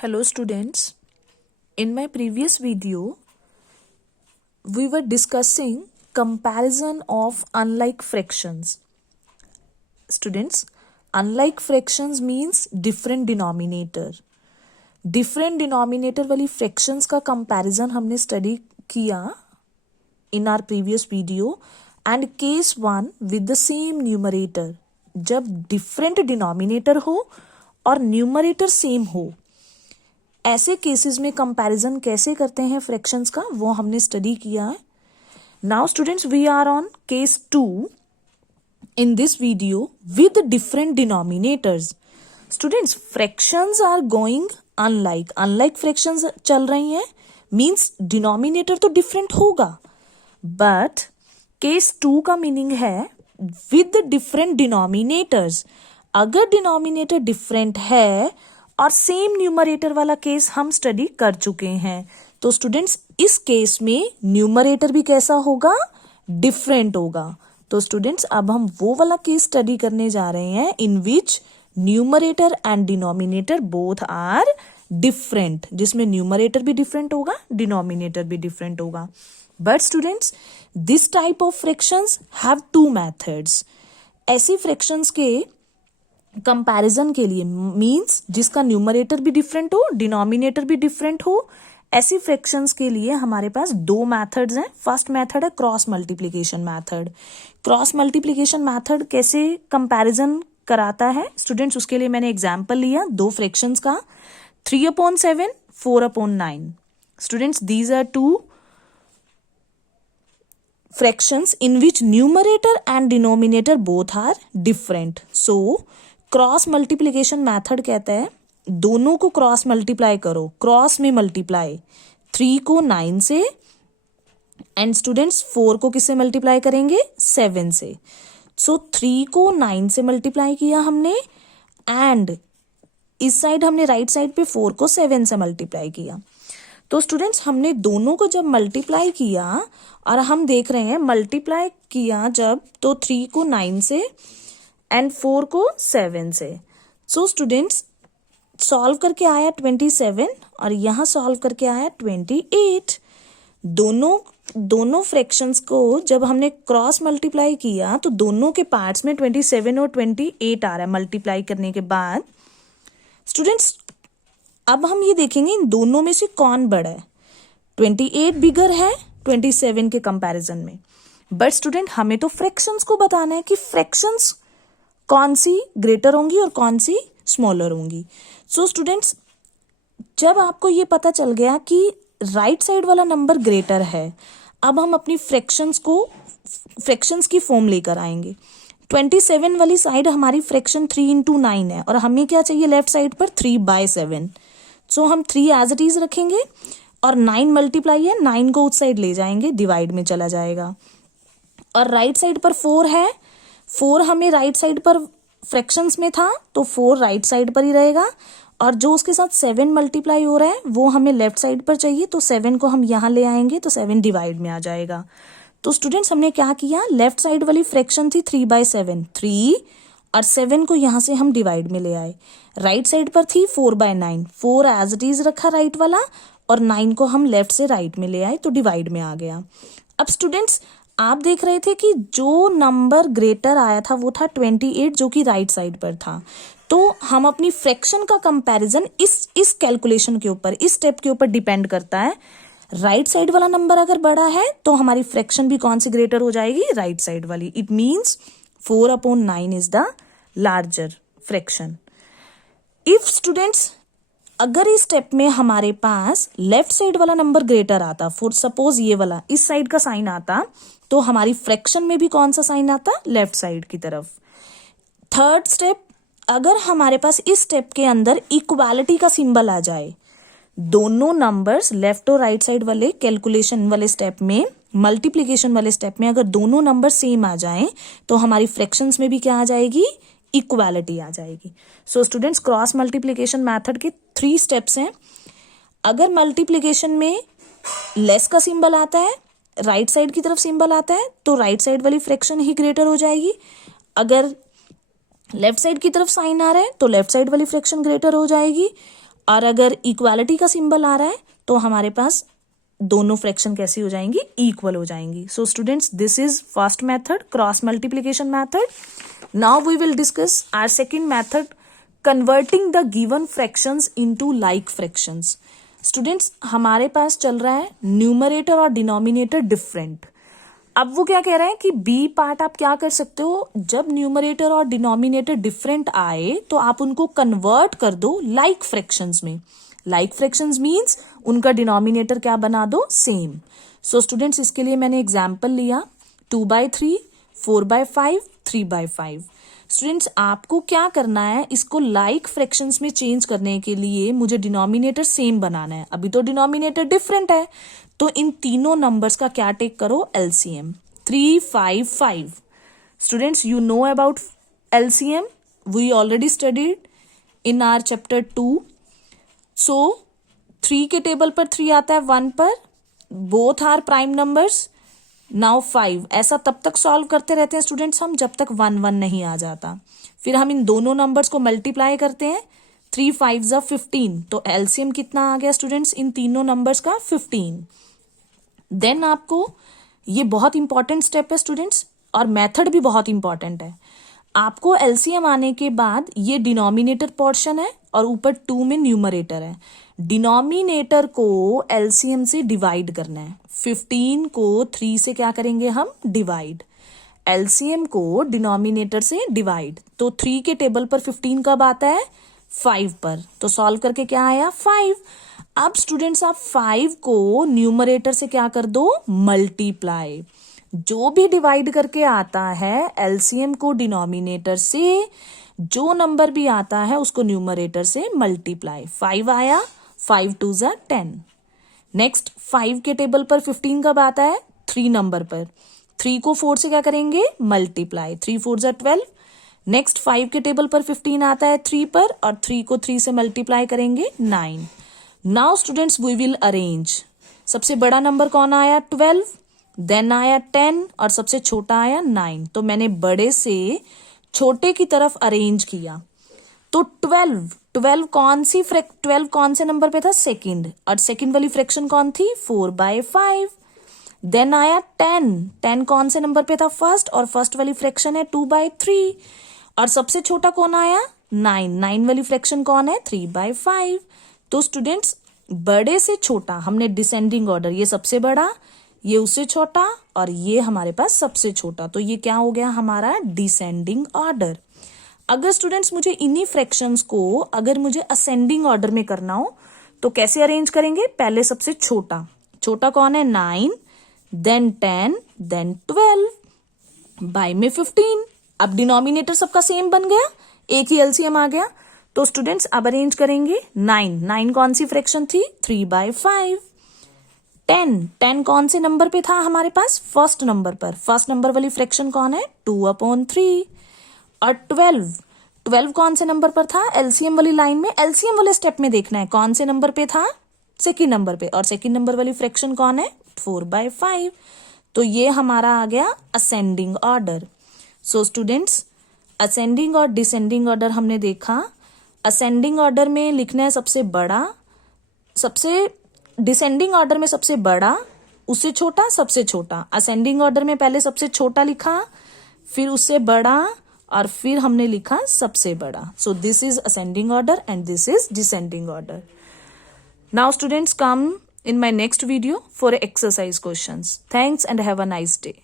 Hello students, in my previous video we were discussing comparison of unlike fractions. Students, unlike fractions means different denominator. Different denominator वाली fractions का comparison हमने study किया in our previous video and case 1 with the same numerator. जब different denominator हो और numerator same हो, ऐसे cases में कंपैरिजन कैसे करते हैं फ्रैक्शंस का वो हमने स्टडी किया है. Now students we are on case 2 in this video with different denominators. Students fractions are going unlike fractions चल रही हैं, मींस डिनोमिनेटर तो डिफरेंट होगा, बट केस 2 का मीनिंग है विद डिफरेंट डिनोमिनेटर्स. अगर डिनोमिनेटर डिफरेंट है और सेम न्यूमरेटर वाला केस हम स्टडी कर चुके हैं, तो स्टूडेंट्स इस केस में न्यूमरेटर भी कैसा होगा, डिफरेंट होगा. तो स्टूडेंट्स अब हम वो वाला केस स्टडी करने जा रहे हैं in which numerator and denominator both are different, जिसमें न्यूमरेटर भी डिफरेंट होगा, डिनोमिनेटर भी डिफरेंट होगा. But students this type of fractions have two methods. ऐसी फ्रैक्शंस के कंपैरिजन के लिए मींस जिसका न्यूमरेटर भी डिफरेंट हो, डिनोमिनेटर भी डिफरेंट हो, ऐसी फ्रैक्शंस के लिए हमारे पास दो मेथड्स हैं. फर्स्ट मेथड है cross multiplication method. Cross multiplication method कैसे कंपैरिजन कराता है स्टूडेंट्स, उसके लिए मैंने एग्जांपल लिया दो फ्रैक्शंस का, 3/7, 4/9. Students these are two fractions in which numerator and denominator both are different. So cross multiplication method कहता है दोनों को क्रॉस मल्टीप्लाई करो, क्रॉस में मल्टीप्लाई 3 को 9 से एंड स्टूडेंट्स 4 को किससे मल्टीप्लाई करेंगे, 7 से. सो 3 को 9 से मल्टीप्लाई किया हमने एंड इस साइड हमने राइट साइड पे 4 को 7 से मल्टीप्लाई किया. तो स्टूडेंट्स हमने दोनों को जब मल्टीप्लाई किया और हम देख रहे हैं मल्टीप्लाई किया जब, तो 3 को 9 से एंड 4 को 7 से. सो स्टूडेंट्स सॉल्व करके आया 27 और यहाँ सॉल्व करके आया 28. दोनों फ्रैक्शंस को जब हमने क्रॉस मल्टीप्लाई किया तो दोनों के पार्ट्स में 27 और 28 आ रहा है मल्टीप्लाई करने के बाद. स्टूडेंट्स अब हम ये देखेंगे इन दोनों में से कौन बड़ा है. 28 बिगर है 27 के कंपैरिजन में, बट स्टूडेंट हमें तो फ्रैक्शंस को बताना है कि फ्रैक्शंस कौन सी ग्रेटर होंगी और कौन सी स्मॉलर होंगी. सो स्टूडेंट्स जब आपको ये पता चल गया कि राइट साइड वाला नंबर ग्रेटर है, अब हम अपनी फ्रैक्शंस की फॉर्म लेकर आएंगे. 27 वाली साइड हमारी फ्रैक्शन 3/9 है और हमें क्या चाहिए लेफ्ट साइड पर 3/7. सो हम 3 एज इट इज रखेंगे और 9 मल्टीप्लाई है, 9 को उस साइड ले जाएंगे, डिवाइड में चला जाएगा. और राइट साइड पर 4 है, 4 हमें राइट साइड पर फ्रैक्शंस में था तो 4 राइट साइड पर ही रहेगा, और जो उसके साथ 7 मल्टीप्लाई हो रहा है वो हमें लेफ्ट साइड पर चाहिए, तो 7 को हम यहाँ ले आएंगे तो 7 डिवाइड में आ जाएगा. तो स्टूडेंट्स हमने क्या किया, लेफ्ट साइड वाली फ्रैक्शन थी 3/7, 3 और 7 को यहाँ से हम डिवाइड में ले आए. राइट साइड पर थी 4/9, 4 एज इट इज रखा राइट वाला और 9 को हम लेफ्ट से राइट में ले आए तो डिवाइड में आ गया. अब स्टूडेंट्स आप देख रहे थे कि जो नंबर ग्रेटर आया था वो था 28 जो कि राइट साइड पर था. तो हम अपनी फ्रैक्शन का कंपैरिजन इस कैलकुलेशन के ऊपर, इस स्टेप के ऊपर डिपेंड करता है. राइट साइड वाला नंबर अगर बड़ा है तो हमारी फ्रैक्शन भी कौन सी ग्रेटर हो जाएगी, राइट साइड वाली. It means 4/9 is the larger fraction. If students अगर इस स्टेप में हमारे पास लेफ्ट साइड वाला नंबर ग्रेटर आता, फॉर सपोज ये वाला इस साइड का साइन आता, तो हमारी फ्रैक्शन में भी कौन सा साइन आता, लेफ्ट साइड की तरफ. थर्ड स्टेप, अगर हमारे पास इस स्टेप के अंदर इक्वालिटी का सिंबल आ जाए, दोनों नंबर्स लेफ्ट और राइट साइड वाले कैलकुलेशन वाले स्टेप में, मल्टीप्लिकेशन वाले स्टेप में अगर दोनों नंबर सेम आ जाएं तो हमारी फ्रैक्शंस में भी क्या आ जाएगी, इक्वालिटी आ जाएगी. So students cross multiplication method के 3 स्टेप्स हैं. अगर मल्टीप्लिकेशन में लेस का सिंबल आता है, राइट साइड की तरफ सिंबल आता है, तो राइट साइड वाली फ्रैक्शन ही ग्रेटर हो जाएगी. अगर लेफ्ट साइड की तरफ साइन आ रहा है तो लेफ्ट साइड वाली फ्रैक्शन ग्रेटर हो जाएगी. और अगर इक्वालिटी का सिंबल आ रहा है तो हमारे पास दोनों फ्रैक्शन कैसी हो जाएंगी, इक्वल हो जाएंगी. So students, this is first method, cross multiplication method. Now we will discuss our second method, converting the given fractions into like fractions. Students, हमारे पास चल रहा है न्यूमरेटर और डिनोमिनेटर डिफरेंट. अब वो क्या कह रहे हैं कि बी पार्ट आप क्या कर सकते हो, जब न्यूमरेटर और डिनोमिनेटर डिफरेंट आए तो आप उनको कन्वर्ट कर दो लाइक फ्रैक्शंस में. लाइक फ्रैक्शंस मीन्स उनका डिनोमिनेटर क्या बना दो, सेम. सो स्टूडेंट्स, इसके लिए मैंने एग्जाम्पल लिया 2/3, 4/5, 3/5. स्टूडेंट्स, आपको क्या करना है, इसको लाइक फ्रैक्शंस में चेंज करने के लिए मुझे डिनोमिनेटर सेम बनाना है. अभी तो डिनोमिनेटर डिफरेंट है, तो इन तीनों नंबर्स का क्या टेक करो, LCM. 3, 5, 5. Students, you know about LCM, we already studied in our chapter 2. So 3 के टेबल पर 3 आता है 1 पर, both are prime numbers. Now 5, ऐसा तब तक सॉल्व करते रहते हैं स्टूडेंट्स हम जब तक 1 1 नहीं आ जाता. फिर हम इन दोनों नंबर्स को मल्टीप्लाई करते हैं, 3 5 15. तो एलसीएम कितना आ गया स्टूडेंट्स इन तीनों नंबर्स का, 15. देन आपको, ये बहुत इंपॉर्टेंट स्टेप है स्टूडेंट्स, और मेथड भी बहुत इंपॉर्टेंट है. आपको एलसीएम आने के बाद ये डिनोमिनेटर पोर्शन है और ऊपर 2 में न्यूमरेटर है. डिनोमिनेटर को एलसीएम से डिवाइड करना है. 15 को 3 से क्या करेंगे हम, डिवाइड. एलसीएम को डिनोमिनेटर से डिवाइड. तो 3 के टेबल पर 15 कब आता है, 5 पर. तो सॉल्व करके क्या आया, 5. अब स्टूडेंट्स, आप 5 को न्यूमरेटर से क्या कर दो, मल्टीप्लाई. जो भी डिवाइड करके आता है एलसीएम को डिनोमिनेटर से, जो नंबर भी आता है उसको न्यूमरेटर से मल्टीप्लाई. 5 आया, 5 2 ज़ा 10. नेक्स्ट 5 के टेबल पर 15 कब आता है, 3 नंबर पर. 3 को 4 से क्या करेंगे, मल्टीप्लाई. 3 4 ज़ा 12. नेक्स्ट 5 के टेबल पर 15 आता है 3 पर, और 3 को 3 से मल्टीप्लाई करेंगे, 9. Now students, we will arrange. सबसे बड़ा नंबर कौन आया, 12. देन आया 10 और सबसे छोटा आया 9. तो मैंने बड़े से छोटे की तरफ अरेंज किया. तो 12 कौन से नंबर पे था, सेकंड. और सेकंड वाली फ्रैक्शन कौन थी, 4/5. देन आया 10 कौन से नंबर पे था, फर्स्ट. और फर्स्ट वाली फ्रैक्शन है 2/3. और सबसे छोटा कौन आया, 9 वाली फ्रैक्शन कौन है, 3/5. तो स्टूडेंट्स, बड़े से छोटा हमने डिसेंडिंग ऑर्डर, ये सबसे बड़ा, ये उससे छोटा, और ये हमारे पास सबसे छोटा. तो ये क्या हो गया हमारा, डिसेंडिंग ऑर्डर. अगर स्टूडेंट्स मुझे इन्हीं फ्रैक्शंस को अगर मुझे असेंडिंग ऑर्डर में करना हो तो कैसे अरेंज करेंगे, पहले सबसे छोटा. छोटा कौन है, 9, देन 10, देन 12, बाय में 15. अब डिनोमिनेटर सबका सेम बन गया, एक ही एलसीएम आ गया. तो स्टूडेंट्स, अब अरेंज करेंगे. 9 कौन सी फ्रैक्शन थी, 3/5. 10 कौन से नंबर पे था हमारे पास, फर्स्ट नंबर पर. फर्स्ट नंबर वाली फ्रैक्शन कौन है, 2/3. और 12 कौन से नंबर पर था, एलसीएम वाली लाइन में, एलसीएम वाले स्टेप में देखना है कौन से नंबर पे था, सेकेंड नंबर पे. और सेकेंड नंबर वाली फ्रैक्शन कौन है, 4/5. तो ये हमारा आ गया ascending order. So students, ascending और डिसेंडिंग ऑर्डर हमने देखा. असेंडिंग ऑर्डर में लिखना है सबसे बड़ा, डिसेंडिंग ऑर्डर में सबसे बड़ा, उससे छोटा, सबसे छोटा. असेंडिंग ऑर्डर में पहले सबसे छोटा लिखा, फिर उससे बड़ा, और फिर हमने लिखा सबसे बड़ा. So this is ascending order and this is descending order. Now students, come in my next video for exercise questions. Thanks and have a nice day.